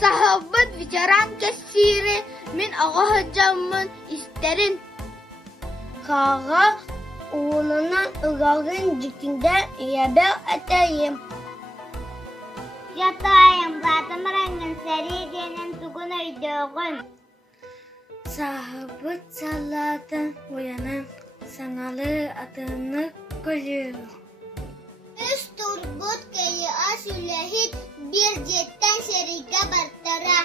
Sahabat ветеран кәссире, мен ағаһы жаммын истерин. Қаға уынынан ұғағын жіктіңді ебеу әтейім. Жатайым, батымыраңын сәрегенін түгін өйдіғын. Sahabat салатын уянын саңалы атыны көлі. Үс турбут кәйі ас үләхит бір жеттен серіге бартыра.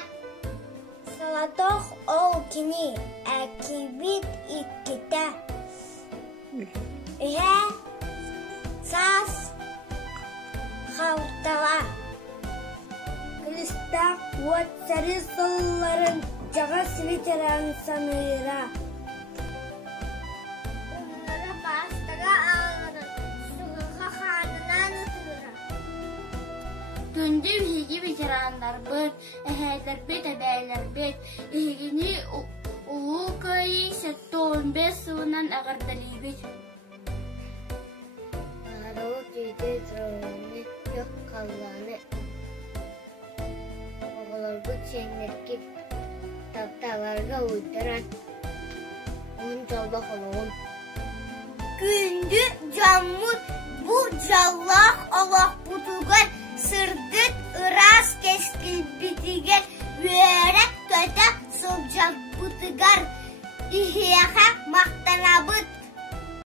Салатоқ ол кені әкебет иккеті. Үхе сас қаутала. Күлістақ от сәрі солларын жағас ветеран саныра. Онлары бастыға ағырын сұғыға қадынан ұтыра. Түнді үхеге ветерандар бұд, әхәдер бет, әбәйлер бет, үхегені ұлу көйі сәтті 15 сылынан ағардали бет. Ағарау кейде тұрауыны жоқ қалғаны. Оғыларғы теңдерге тапталарға ұйдыран. Он жалда қалуын. Күнді жаммут бұ жаллақ алақ